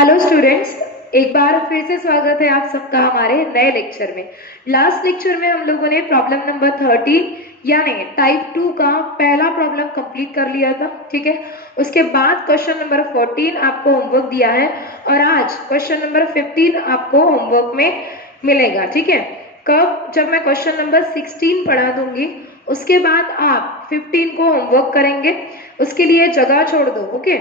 Hello students, एक बार फिर से स्वागत है आप सबका हमारे नए लेक्चर में। लास्ट लेक्चर में हम लोगों ने प्रॉब्लम नंबर 30 यानी टाइप 2 का पहला प्रॉब्लम कंप्लीट कर लिया था। ठीक है, उसके बाद क्वेश्चन नंबर 14 आपको होमवर्क दिया है और आज क्वेश्चन नंबर 15 आपको होमवर्क में मिलेगा। ठीक है, कब? जब मैं क्वेश्चन नंबर 16 पढ़ा दूंगी उसके बाद आप 15 को होमवर्क करेंगे, उसके लिए जगह छोड़ दो। ओके,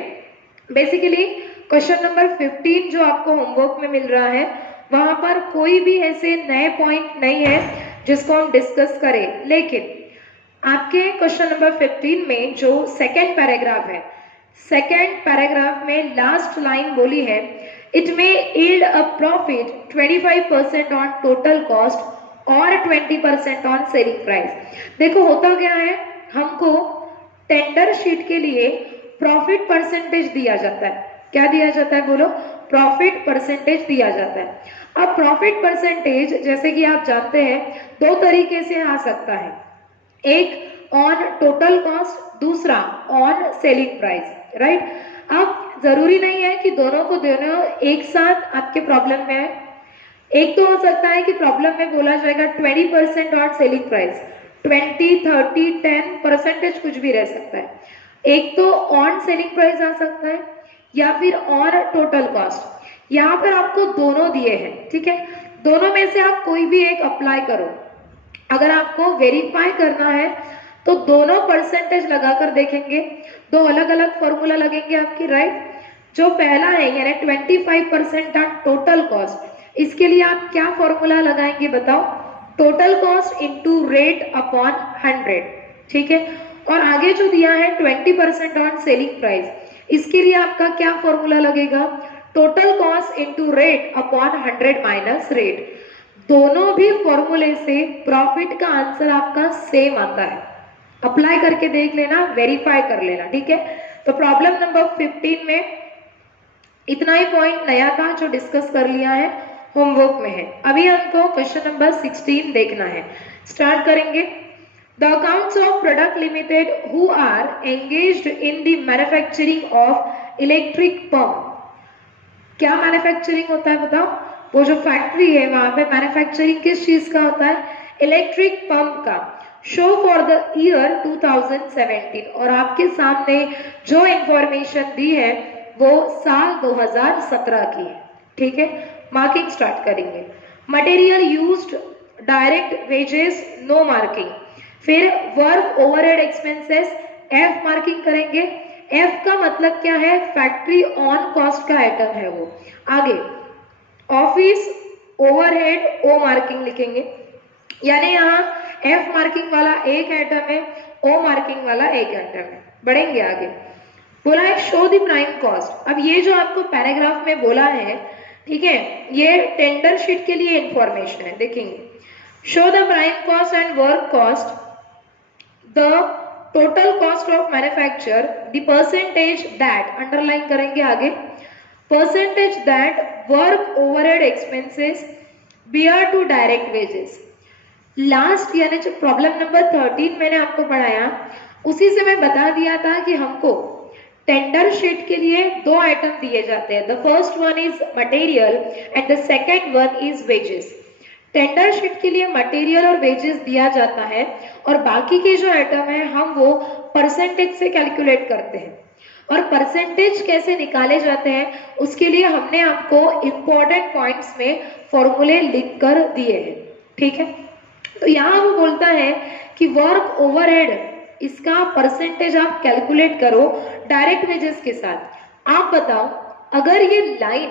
बेसिकली क्वेश्चन नंबर 15 जो आपको होमवर्क में मिल रहा है वहां पर कोई भी ऐसे नए पॉइंट नहीं है जिसको हम डिस्कस करें, लेकिन आपके क्वेश्चन नंबर 15 में जो सेकेंड पैराग्राफ है, सेकेंड पैराग्राफ में लास्ट लाइन बोली है, it may yield a profit 25% on total cost और 20% ऑन सेलिंग प्राइस। देखो होता क्या है, हमको टेंडर शीट के लिए प्रॉफिट परसेंटेज दिया जाता है। क्या दिया जाता है बोलो? प्रॉफिट परसेंटेज दिया जाता है। अब प्रॉफिट परसेंटेज जैसे कि आप जानते हैं दो तरीके से आ सकता है, एक ऑन टोटल कॉस्ट, दूसरा ऑन सेलिंग प्राइस। राइट, अब जरूरी नहीं है कि दोनों को दोनों एक साथ आपके प्रॉब्लम में है। एक तो हो सकता है कि प्रॉब्लम में बोला जाएगा 20% ऑन सेलिंग प्राइस, 20, 30, 10 परसेंटेज कुछ भी रह सकता है। एक तो ऑन सेलिंग प्राइस आ सकता है या फिर ऑन टोटल कॉस्ट। यहाँ पर आपको दोनों दिए हैं। ठीक है, दोनों में से आप कोई भी एक अप्लाई करो। अगर आपको वेरीफाई करना है तो दोनों परसेंटेज लगाकर देखेंगे, दो अलग अलग फॉर्मूला लगेंगे आपकी। राइट, जो पहला है यानी 25% ऑन टोटल कॉस्ट, इसके लिए आप क्या फॉर्मूला लगाएंगे बताओ? Total cost into rate upon 100। ठीक है, और आगे जो दिया है 20% ऑन सेलिंग प्राइस, इसके लिए आपका क्या फॉर्मूला लगेगा? Total cost into rate upon 100 minus rate. दोनों भी फॉर्मूले से प्रॉफिट का आंसर आपका सेम आता है। अप्लाई करके देख लेना, वेरीफाई कर लेना। ठीक है, तो प्रॉब्लम नंबर 15 में इतना ही पॉइंट नया था जो डिस्कस कर लिया है, होमवर्क में है। अभी हमको क्वेश्चन नंबर 16 देखना है। स्टार्ट करेंगे। The accounts of Product Limited who are engaged in the manufacturing of electric pump। क्या मैन्युफैक्चरिंग होता है बताओ? वो जो फैक्ट्री है वहां पे मैन्युफैक्चरिंग किस चीज का होता है? इलेक्ट्रिक पंप का। शो फॉर द ईयर 2017, और आपके सामने जो इंफॉर्मेशन दी है वो साल 2017 की है। ठीक है, मार्किंग स्टार्ट करेंगे। Material used direct wages no marking, फिर work overhead expenses F marking करेंगे। एफ का मतलब क्या है? फैक्ट्री ऑन कॉस्ट का आइटम है वो। आगे ऑफिस ओवरहेड ओ मार्किंग लिखेंगे, यानी यहाँ एफ मार्किंग वाला एक आइटम है, ओ मार्किंग वाला एक आइटम है। बढ़ेंगे आगे। बोला है शो द प्राइम कॉस्ट। अब ये जो आपको पैराग्राफ में बोला है, ठीक है, ये टेंडर शीट के लिए इंफॉर्मेशन है। देखेंगे, show the prime cost and work cost, the total cost of manufacture, the percentage that, underline करेंगे आगे, percentage that work overhead expenses bear to direct wages. Last यानी जो प्रॉब्लम नंबर 13 मैंने आपको पढ़ाया उसी से मैं बता दिया था कि हमको टेंडर शीट के लिए दो आइटम दिए जाते हैं। The first one is material and the second one is wages. Tender sheet के लिए मटेरियल और वेजेस दिया जाता है और बाकी के जो आइटम है हम वो परसेंटेज से कैलकुलेट करते हैं। और परसेंटेज कैसे निकाले जाते हैं उसके लिए हमने आपको इंपॉर्टेंट पॉइंट्स में फॉर्मूले लिख कर दिए हैं। ठीक है, तो यहाँ वो बोलता है कि वर्क ओवरहेड इसका परसेंटेज आप कैलकुलेट करो डायरेक्ट वेजेस के साथ। आप बताओ, अगर ये लाइन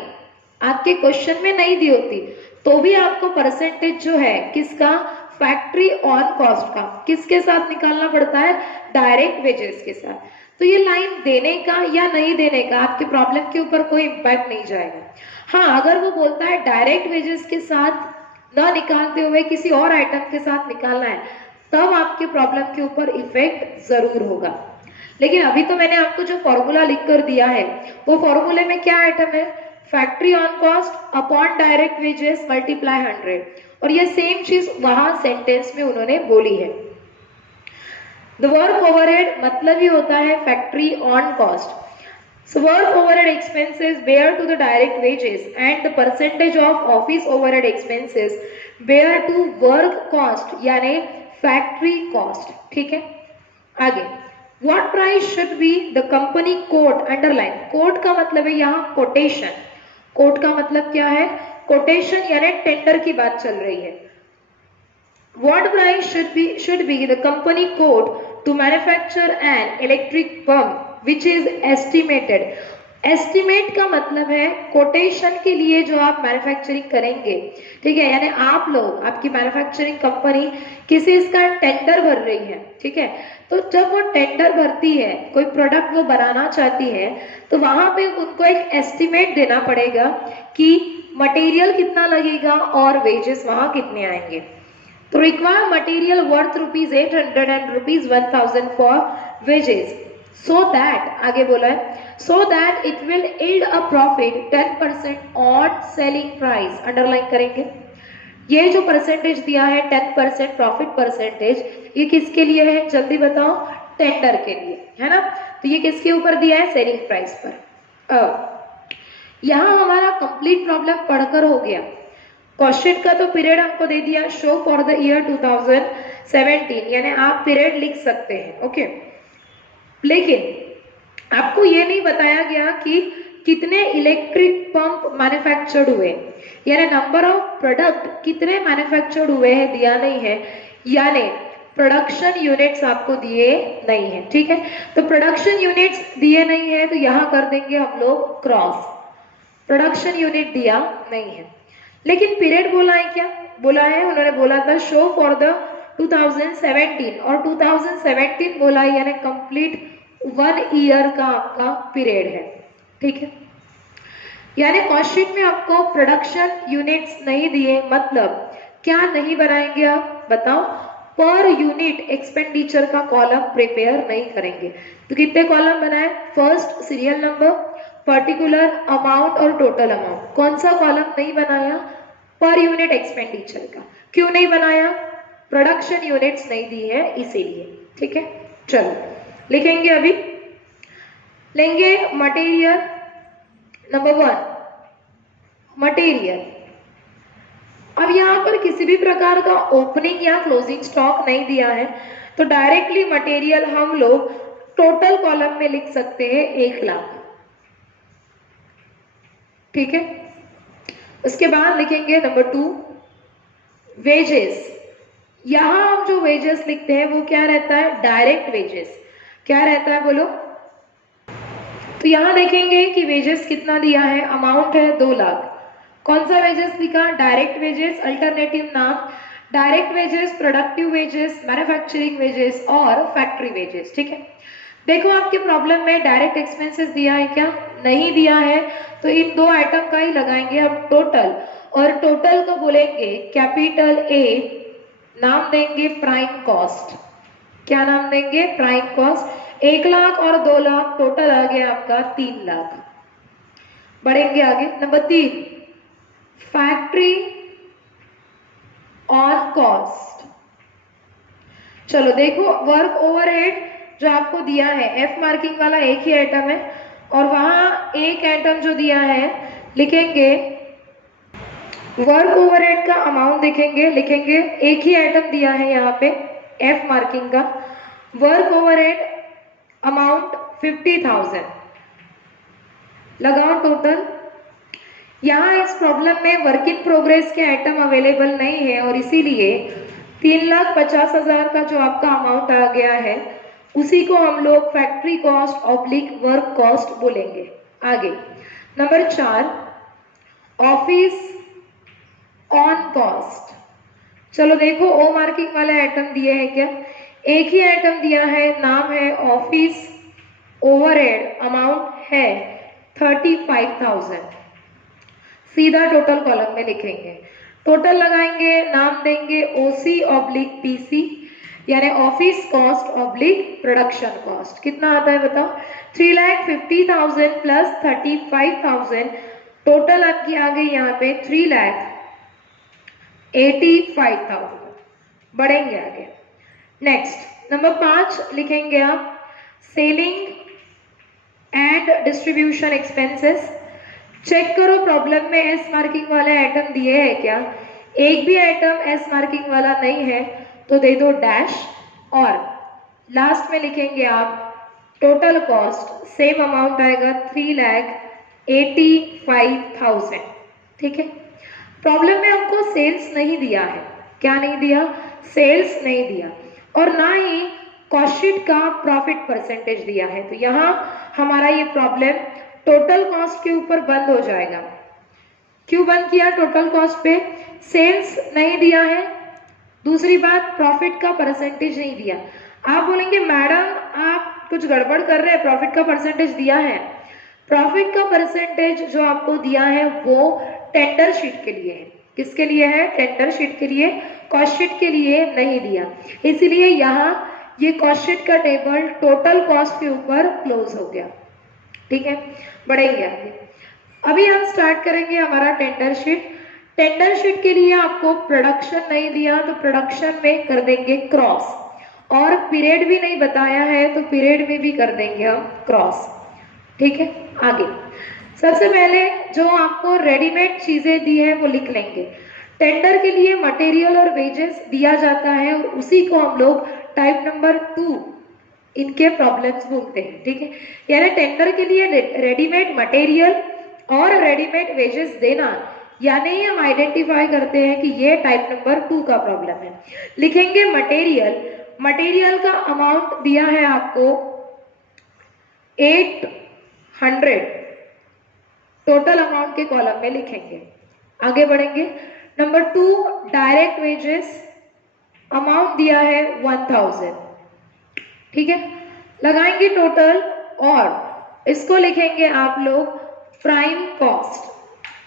आपके क्वेश्चन में नहीं दी होती तो भी आपको परसेंटेज जो है किसका? फैक्ट्री ऑन कॉस्ट का। किसके साथ निकालना पड़ता है? डायरेक्ट वेजेस के साथ। तो ये लाइन देने का या नहीं देने का आपके प्रॉब्लम के ऊपर कोई इंपैक्ट नहीं जाएगा। हाँ, अगर वो बोलता है डायरेक्ट वेजेस के साथ ना निकालते हुए किसी और आइटम के साथ निकालना है, तब आपके प्रॉब्लम के ऊपर इफेक्ट जरूर होगा। लेकिन अभी तो मैंने आपको जो फॉर्मूला लिख कर दिया है वो फॉर्मूले में क्या आइटम है? Factory on cost upon direct wages multiply 100, और ये सेम चीज वहां सेंटेंस में उन्होंने बोली है। द वर्क ओवरहेड मतलब ही होता है factory on cost. So work overhead expenses bear to the direct wages and the percentage of office overhead expenses bear to work cost यानी factory cost. ठीक है, आगे what price should be the company quote underline. quote का मतलब है यहाँ quotation. quote का मतलब क्या है? quotation यानी टेंडर की बात चल रही है. What price should be the company quote to manufacture an electric pump which is estimated. Estimate का मतलब है कोटेशन के लिए जो आप मैन्युफैक्चरिंग करेंगे, ठीक है, यानी आप लोग, आपकी मैन्युफैक्चरिंग कंपनी किसी इसका टेंडर भर रही है, ठीक है, तो जब वो टेंडर भरती है, कोई प्रोडक्ट वो बनाना चाहती है, तो वहां पे उनको एक एस्टिमेट देना पड़ेगा कि मटेरियल कितना लगेगा और वेजेस वहां कितने आएंगे. तो require material worth ₹800 and ₹1000 for wages so that, आगे बोला है, so that it will yield a profit 10% on selling price. Underline करेंगे. ये जो परसेंटेज दिया है 10% प्रॉफिट परसेंटेज, ये किसके लिए है जल्दी बताओ? टेंडर के लिए, है ना. तो ये किसके ऊपर दिया है? सेलिंग प्राइस पर. यहाँ हमारा कंप्लीट प्रॉब्लम पढ़कर हो गया. क्वेश्चन का तो पीरियड हमको दे दिया, शो फॉर द ईयर 2017, यानी आप पीरियड लिख सकते हैं. ओके, लेकिन आपको ये नहीं बताया गया कि कितने इलेक्ट्रिक पंप मैन्युफैक्चर्ड हुए, यानी नंबर ऑफ प्रोडक्ट कितने मैन्युफैक्चर्ड हुए हैं दिया नहीं है, यानी प्रोडक्शन यूनिट्स आपको दिए नहीं है. ठीक है, तो प्रोडक्शन यूनिट्स दिए नहीं है तो यहाँ कर देंगे हम लोग क्रॉस. प्रोडक्शन यूनिट दिया नहीं है, लेकिन पीरियड बोला है. क्या बोला है? उन्होंने बोला था शो फॉर द 2017 और 2017 बोला है, यानी कंप्लीट 1 ईयर का आपका पीरियड है. ठीक है, यानी क्वेश्चन में आपको प्रोडक्शन यूनिट्स नहीं दिए, मतलब क्या नहीं बनाएंगे आप बताओ? पर यूनिट एक्सपेंडिचर का कॉलम प्रिपेयर नहीं करेंगे. तो कितने कॉलम बनाए? First serial number, particular amount और टोटल अमाउंट. कौन सा कॉलम नहीं बनाया? पर यूनिट एक्सपेंडिचर का. क्यों नहीं बनाया? प्रोडक्शन यूनिट्स नहीं दी है इसीलिए. ठीक है, चलो लिखेंगे. अभी लेंगे मटेरियल नंबर 1, मटेरियल. अब यहाँ पर किसी भी प्रकार का ओपनिंग या क्लोजिंग स्टॉक नहीं दिया है, तो डायरेक्टली मटेरियल हम लोग टोटल कॉलम में लिख सकते हैं 1 लाख. ठीक है, उसके बाद लिखेंगे नंबर 2, वेजेस. यहां हम जो वेजेस लिखते हैं वो क्या रहता है? Direct wages. क्या रहता है बोलो? तो यहां देखेंगे कि वेजेस कितना दिया है, अमाउंट है 2 लाख. कौन सा वेजेस लिखा? Direct wages. अल्टरनेटिव नाम direct wages, productive wages, manufacturing wages और फैक्ट्री वेजेस. ठीक है, देखो आपके प्रॉब्लम में डायरेक्ट एक्सपेंसेस दिया है क्या? नहीं दिया है, तो इन 2 आइटम का ही लगाएंगे हम टोटल, और टोटल को बोलेंगे कैपिटल ए, नाम देंगे प्राइम कॉस्ट. क्या नाम देंगे? Prime cost. 1 लाख और 2 लाख टोटल आ गया आपका 3 लाख. बढ़ेंगे आगे. Number 3, factory on cost. चलो देखो, वर्क ओवरहेड जो आपको दिया है, एफ मार्किंग वाला एक ही आइटम है, और वहां एक आइटम जो दिया है लिखेंगे वर्क ओवरहेड का अमाउंट देखेंगे, लिखेंगे एक ही आइटम दिया है यहाँ पे एफ मार्किंग का. वर्क ओवरहेड अमाउंट 50,000, लगाओ टोटल. यहाँ इस प्रॉब्लम में वर्क इन प्रोग्रेस के आइटम अवेलेबल नहीं है, और इसीलिए 3,50,000 का जो आपका अमाउंट आ गया है उसी को हम लोग factory cost oblique work cost बोलेंगे. आगे नंबर 4, ऑफिस ऑन कॉस्ट. चलो देखो, ओ मार्किंग वाले आइटम दिए हैं क्या? एक ही आइटम दिया है, नाम है ऑफिस ओवरहेड, अमाउंट है 35,000. सीधा टोटल कॉलम में लिखेंगे, टोटल लगाएंगे, नाम देंगे ओसी ऑब्लिक पीसी, यानी office cost oblique production cost. कितना आता है बताओ? 3,50,000 प्लस 35,000, टोटल आपकी आ गई यहाँ पे 3,85,000. बढ़ेंगे आगे. नेक्स्ट नंबर 5 लिखेंगे आप selling and distribution expenses. Check करो प्रॉब्लम में एस मार्किंग वाले आइटम दिए हैं क्या, एक भी आइटम एस मार्किंग वाला नहीं है तो दे दो डैश, और लास्ट में लिखेंगे आप टोटल कॉस्ट, सेम अमाउंट आएगा 3,85,000। ठीक है, प्रॉब्लम में हमको सेल्स नहीं दिया है, क्या नहीं दिया, सेल्स नहीं दिया, और ना ही कॉस्ट शीट का प्रॉफिट परसेंटेज दिया है। तो यहाँ हमारा ये प्रॉब्लम टोटल कॉस्ट के ऊपर बंद हो जाएगा। क्यों बंद किया टोटल कॉस्ट पे, सेल्स नहीं दिया है, दूसरी बात प्रॉफिट का परसेंटेज नहीं दिया। आप बोलेंगे मैडम आप कुछ गड़बड़ कर रहे हैं, प्रॉफिट का परसेंटेज दिया है। प्रॉफिट का परसेंटेज जो आपको दिया है वो टेंडर शीट के लिए है। किसके लिए है, टेंडर शीट के लिए, कॉस्ट शीट के लिए नहीं दिया। इसलिए यहाँ ये कॉस्ट शीट का टेबल टोटल कॉस्ट के ऊपर क्लोज हो गया। ठीक है, बढ़ेंगे आगे। अभी हम स्टार्ट करेंगे हमारा टेंडर शीट। टेंडर शीट के लिए आपको प्रोडक्शन नहीं दिया तो प्रोडक्शन में कर देंगे क्रॉस, और पीरियड भी नहीं बताया है तो पीरियड में भी कर देंगे हम क्रॉस। ठीक है, आगे सबसे पहले जो आपको रेडीमेड चीजें दी है वो लिख लेंगे। टेंडर के लिए मटेरियल और वेजेस दिया जाता है और उसी को हम लोग टाइप नंबर 2 इनके प्रॉब्लम्स बोलते हैं। ठीक है, यानी टेंडर के लिए रेडीमेड मटेरियल और रेडीमेड वेजेस देना, यानी ही हम आइडेंटिफाई करते हैं कि ये टाइप नंबर 2 का प्रॉब्लम है। लिखेंगे मटेरियल, मटेरियल का अमाउंट दिया है आपको 800, टोटल अमाउंट के कॉलम में लिखेंगे। आगे बढ़ेंगे, नंबर 2 डायरेक्ट वेजेस, अमाउंट दिया है 1000। ठीक है, लगाएंगे टोटल और इसको लिखेंगे आप लोग प्राइम कॉस्ट।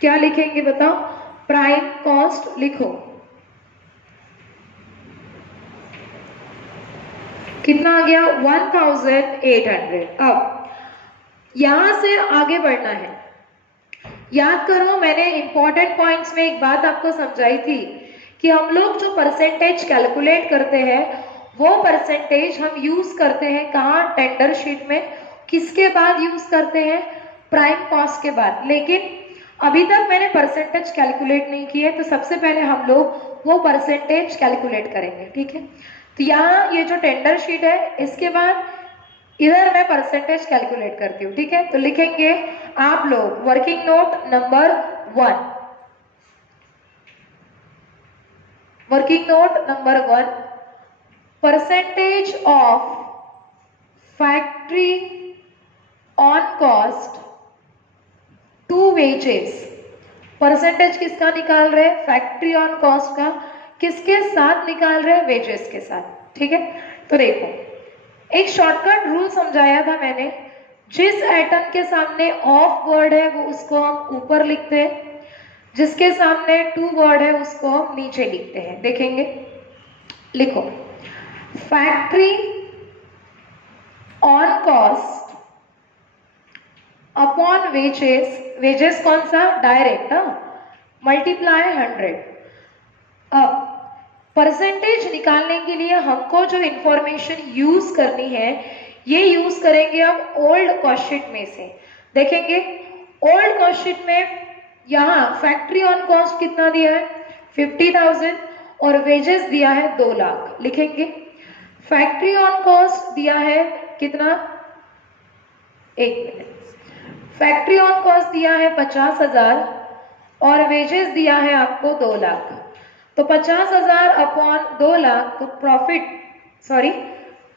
क्या लिखेंगे बताओ, प्राइम कॉस्ट लिखो। कितना आ गया 1800। अब यहां से आगे बढ़ना है। याद करो मैंने इंपॉर्टेंट पॉइंट्स में एक बात आपको समझाई थी कि हम लोग जो परसेंटेज कैलकुलेट करते हैं वो परसेंटेज हम यूज करते हैं कहाँ, टेंडर शीट में। किसके बाद यूज करते हैं, प्राइम कॉस्ट के बाद। लेकिन अभी तक मैंने परसेंटेज कैलकुलेट नहीं की है तो सबसे पहले हम लोग वो परसेंटेज कैलकुलेट करेंगे। ठीक है, तो यहाँ ये जो टेंडर शीट है इसके बाद इधर मैं परसेंटेज कैलकुलेट करती हूँ। ठीक है, तो लिखेंगे आप लोग working note number 1, working note number 1, percentage of factory on cost to wages. Percentage किसका निकाल रहे, फैक्ट्री ऑन कॉस्ट का, किसके साथ निकाल रहे, वेजेस के साथ। ठीक है, तो देखो एक शॉर्टकट रूल समझाया था मैंने, जिस आइटम के सामने ऑफ वर्ड है वो उसको हम ऊपर लिखते हैं, जिसके सामने टू वर्ड है उसको हम नीचे लिखते हैं। देखेंगे, लिखो factory on cost upon wages, wages कौन सा, डायरेक्ट, मल्टीप्लाई 100। अब परसेंटेज निकालने के लिए हमको जो इंफॉर्मेशन यूज करनी है ये यूज करेंगे हम ओल्ड कॉस्ट शीट में से। देखेंगे ओल्ड कॉस्ट शीट में यहाँ फैक्ट्री ऑन कॉस्ट कितना दिया है 50,000 और वेजेस दिया है 2 लाख। लिखेंगे फैक्ट्री ऑन कॉस्ट दिया है कितना, एक मिनट, फैक्ट्री ऑन कॉस्ट दिया है 50,000 और वेजेस दिया है आपको 2 लाख। तो 50,000 अपॉन 2 लाख, तो प्रॉफिट सॉरी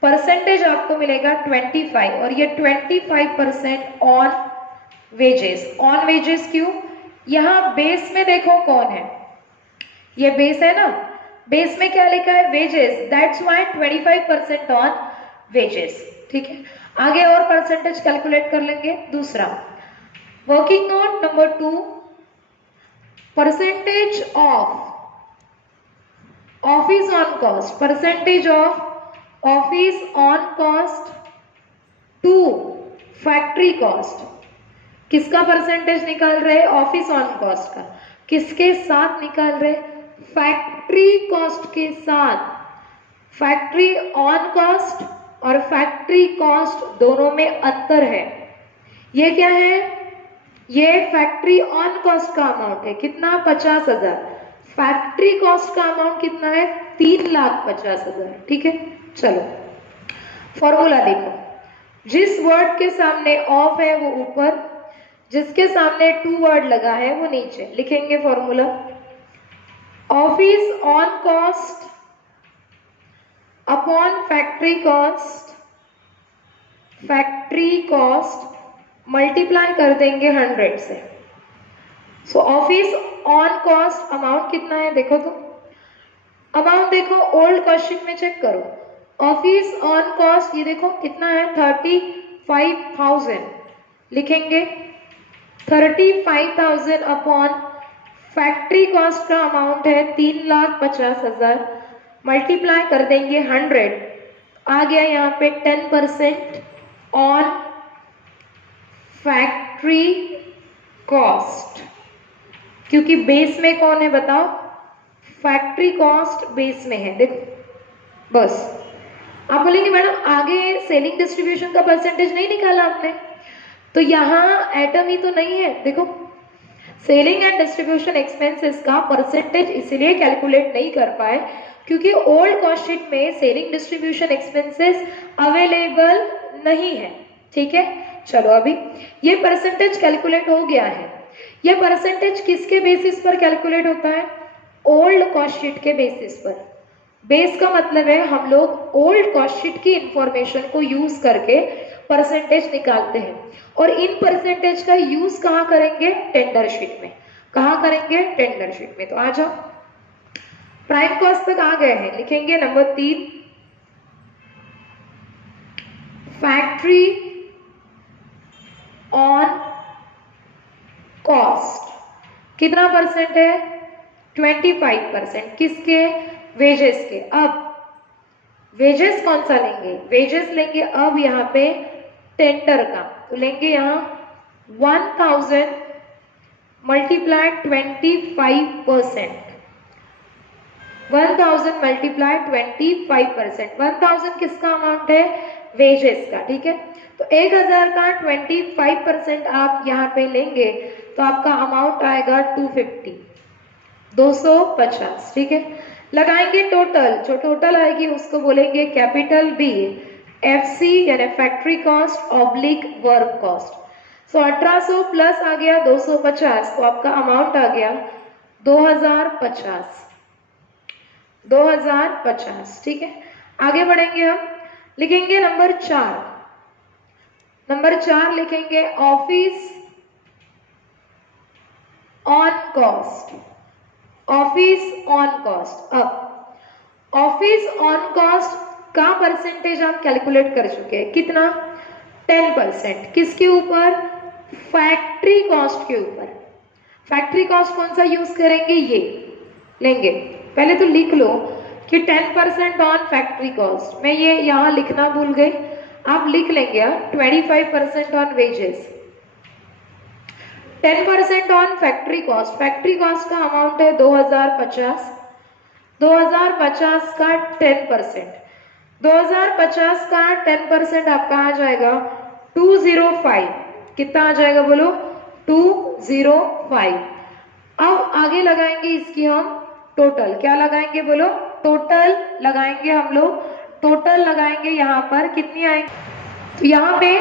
परसेंटेज आपको मिलेगा 25, और ये 25% ऑन वेजेस। ऑन वेजेस क्यों, यहाँ बेस में देखो कौन है, ये बेस है ना, बेस में क्या लिखा है, wages, that's why 25% on wages. ठीक है, आगे और परसेंटेज कैलकुलेट कर लेंगे। दूसरा working note number 2, percentage of office on cost, percentage of office on cost to factory cost. किसका परसेंटेज निकाल रहे, ऑफिस ऑन कॉस्ट का, किसके साथ निकाल रहे, फैक्ट्री कॉस्ट के साथ। फैक्ट्री ऑन कॉस्ट और फैक्ट्री कॉस्ट दोनों में अंतर है। ये क्या है, ये फैक्ट्री ऑन कॉस्ट का अमाउंट है, कितना 50,000। फैक्ट्री कॉस्ट का अमाउंट कितना है, 3,50,000। ठीक है, चलो फॉर्मूला देखो, जिस वर्ड के सामने ऑफ है वो ऊपर, जिसके सामने टू वर्ड लगा है वो नीचे। लिखेंगे formula, office on cost upon factory cost, factory cost multiply कर देंगे 100 से। सो ऑफिस ऑन कॉस्ट अमाउंट कितना है, देखो तो अमाउंट देखो, ओल्ड कॉस्ट शीट में चेक करो, ऑफिस ऑन कॉस्ट ये देखो कितना है 35,000। लिखेंगे 35,000 अपॉन फैक्ट्री कॉस्ट का अमाउंट है 3,50,000, मल्टीप्लाई कर देंगे 100, आ गया यहाँ पे 10% ऑन फैक्ट्री कॉस्ट, क्योंकि बेस में कौन है बताओ, फैक्ट्री कॉस्ट बेस में है। देखो बस, आप बोलेंगे मैडम आगे सेलिंग डिस्ट्रीब्यूशन का परसेंटेज नहीं निकाला आपने, तो यहाँ एटम ही तो नहीं है। देखो सेलिंग एंड डिस्ट्रीब्यूशन एक्सपेंसेस का परसेंटेज इसलिए कैलकुलेट नहीं कर पाए क्योंकि ओल्ड कॉस्ट शीट में सेलिंग डिस्ट्रीब्यूशन एक्सपेंसेस अवेलेबल नहीं है। ठीक है, चलो अभी ये परसेंटेज कैलकुलेट हो गया है। ये परसेंटेज किसके बेसिस पर कैलकुलेट होता है, ओल्ड कॉस्ट शीट के बेसिस पर। बेस का मतलब है हम लोग ओल्ड कॉस्ट शीट की इंफॉर्मेशन को यूज करके परसेंटेज निकालते हैं, और इन परसेंटेज का यूज कहाँ करेंगे, टेंडर शीट में। कहाँ करेंगे, टेंडर शीट में। तो आ जाओ, प्राइम कॉस्ट तक आ गए हैं, लिखेंगे नंबर 3, फैक्ट्री ऑन कॉस्ट कितना परसेंट है, 25%। किसके, वेजेस के। अब वेजेस कौन सा लेंगे, वेजेस लेंगे अब यहाँ पे टेंडर का, तो लेंगे यहाँ 1000 मल्टीप्लाई 25%, 1000 मल्टीप्लाई 25%। 1000 किसका अमाउंट है, वेजेस का। ठीक है, तो 1000 का 25% आप यहाँ पे लेंगे तो आपका अमाउंट आएगा 250, 250। ठीक है, लगाएंगे टोटल, जो टोटल आएगी उसको बोलेंगे कैपिटल बी, एफसी यानी factory cost oblique work cost. So 1800 plus आ गया 250, तो आपका अमाउंट आ गया 2050, 2050। ठीक है, आगे बढ़ेंगे हम, लिखेंगे नंबर 4, नंबर 4 लिखेंगे office on cost, office on cost. अब ऑफिस ऑन कॉस्ट का परसेंटेज आप कैलकुलेट कर चुके हैं, कितना, 10%। किसके ऊपर, फैक्ट्री कॉस्ट के ऊपर। फैक्ट्री कॉस्ट कौन सा यूज करेंगे, ये लेंगे। पहले तो लिख लो कि 10% ऑन फैक्ट्री कॉस्ट, मैं ये यहाँ लिखना भूल गई, आप लिख लेंगे 25% on wages, 10% on factory cost. Factory cost का अमाउंट है 2050, 2050 का 10%, 2050 का 10% आपका आ जाएगा 205। कितना आ जाएगा बोलो, 205। अब आगे लगाएंगे इसकी हम टोटल, क्या लगाएंगे बोलो, टोटल लगाएंगे हम लोग, टोटल लगाएंगे यहाँ पर, कितनी आएगी, तो यहाँ पे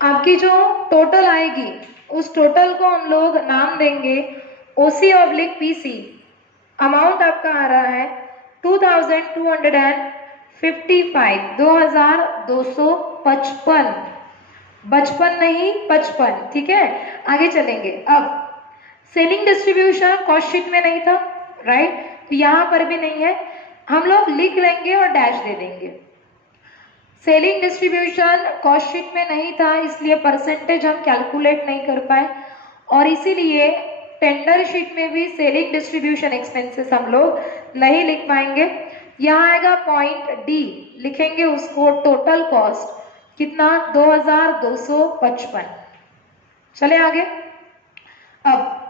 आपकी जो टोटल आएगी उस टोटल को हम लोग नाम देंगे ओसी ऑब्लिक पीसी। अमाउंट आपका आ रहा है 2255, 2255, 55 नहीं 55। ठीक है, आगे चलेंगे। अब सेलिंग डिस्ट्रीब्यूशन कॉस्ट शीट में नहीं था, राइट, तो यहाँ पर भी नहीं है, हम लोग लिख लेंगे और डैश दे देंगे। सेलिंग डिस्ट्रीब्यूशन कॉस्ट शीट में नहीं था, इसलिए परसेंटेज हम कैलकुलेट नहीं कर पाए, और इसीलिए टेंडर शीट में भी सेलिंग डिस्ट्रीब्यूशन एक्सपेंसेस हम लोग नहीं लिख पाएंगे। यहाँ आएगा पॉइंट डी, लिखेंगे उसको टोटल कॉस्ट, कितना, 2255। चले आगे। अब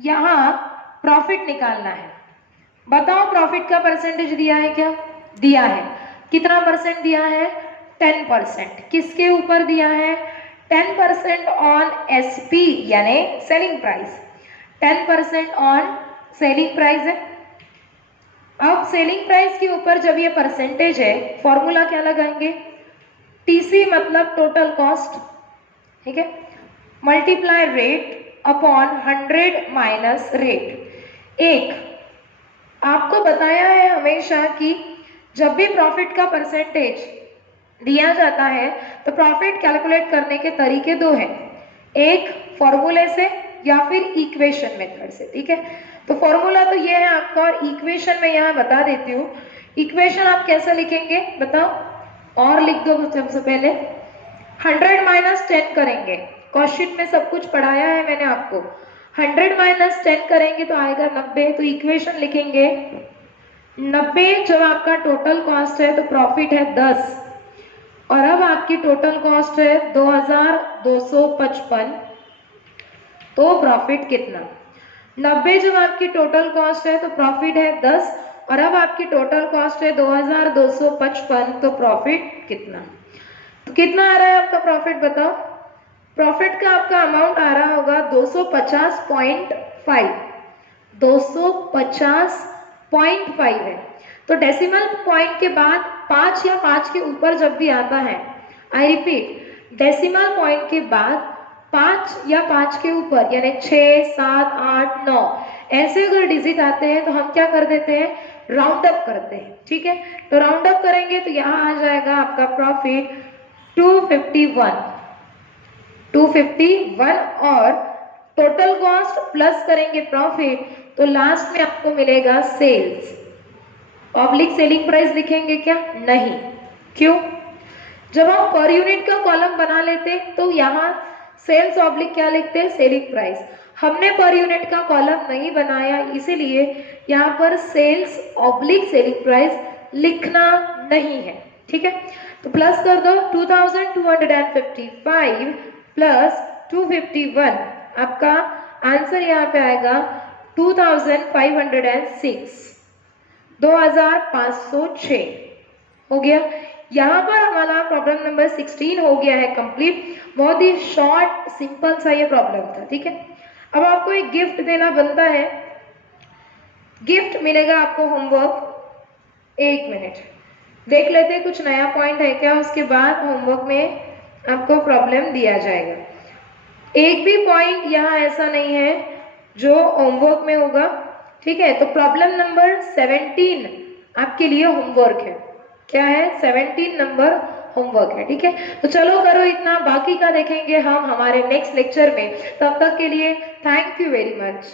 यहाँ प्रॉफिट निकालना है, बताओ प्रॉफिट का परसेंटेज दिया है क्या, दिया है, कितना परसेंट दिया है, 10%। किसके ऊपर दिया है? 10% ऑन SP यानी selling price, 10% on selling price है। अब सेलिंग प्राइस के ऊपर जब ये परसेंटेज है, फॉर्मूला क्या लगाएंगे? TC मतलब टोटल कॉस्ट, ठीक है, multiply rate upon 100 minus rate. एक आपको बताया है हमेशा कि जब भी प्रॉफिट का परसेंटेज दिया जाता है तो प्रॉफिट कैलकुलेट करने के तरीके दो हैं, एक फॉर्मूले से या फिर इक्वेशन मेथड से, ठीक है। तो फॉर्मूला तो ये है आपका, और इक्वेशन में यहाँ बता देती हूँ। इक्वेशन आप कैसे लिखेंगे बताओ? और लिख दो सबसे पहले 100 माइनस 10 करेंगे, कॉस्टशीट में सब कुछ पढ़ाया है मैंने आपको। 100 माइनस 10 करेंगे तो आएगा 90। तो इक्वेशन लिखेंगे 90 जब आपका टोटल कॉस्ट है तो प्रॉफिट है 10, और अब आपकी टोटल कॉस्ट है 2255, तो प्रॉफिट कितना? 90 जब आपकी टोटल कॉस्ट है तो प्रॉफिट है 10, और अब आपकी टोटल कॉस्ट है 2255, तो प्रॉफिट कितना? तो कितना आ रहा है आपका प्रॉफिट बताओ? प्रॉफिट का आपका अमाउंट आ रहा होगा 250.5, 250.5 है। तो डेसिमल पॉइंट के बाद 5 या 5 के ऊपर जब भी आता है, आई रिपीट, डेसिमल पॉइंट के बाद 5 या 5 के ऊपर यानी 6, 7, 8, 9 ऐसे अगर डिजिट आते हैं तो हम क्या कर देते हैं? राउंड अप करते हैं, ठीक है। तो राउंड अप करेंगे तो यहाँ आ जाएगा आपका प्रॉफिट 251, और टोटल कॉस्ट प्लस करेंगे प्रॉफिट, तो लास्ट में आपको मिलेगा सेल्स। ऑब्लिक सेलिंग प्राइस लिखेंगे क्या? नहीं। क्यों? जब हम पर यूनिट का कॉलम बना लेते तो यहाँ सेल्स ऑब्लिक क्या लिखते हैं? Selling price. हमने पर यूनिट का कॉलम नहीं बनाया, इसीलिए यहाँ पर सेल्स ऑब्लिक सेलिंग प्राइस लिखना नहीं है, ठीक है। तो प्लस कर दो 2255 प्लस 251, आपका आंसर यहाँ पे आएगा 2506, 2506 हो गया। यहाँ पर हमारा प्रॉब्लम नंबर 16 हो गया है कंप्लीट। बहुत ही शॉर्ट सिंपल सा ये प्रॉब्लम था, ठीक है। अब आपको एक गिफ्ट देना बनता है, गिफ्ट मिलेगा आपको होमवर्क। 1 मिनट देख लेते कुछ नया पॉइंट है क्या, उसके बाद होमवर्क में आपको प्रॉब्लम दिया जाएगा। एक भी पॉइंट यहाँ ऐसा नहीं है जो होमवर्क में होगा, ठीक है। तो प्रॉब्लम नंबर 17 आपके लिए होमवर्क है। क्या है? 17 नंबर होमवर्क है, ठीक है। तो चलो करो इतना, बाकी का देखेंगे हम हमारे नेक्स्ट लेक्चर में। तब तक के लिए थैंक यू वेरी मच।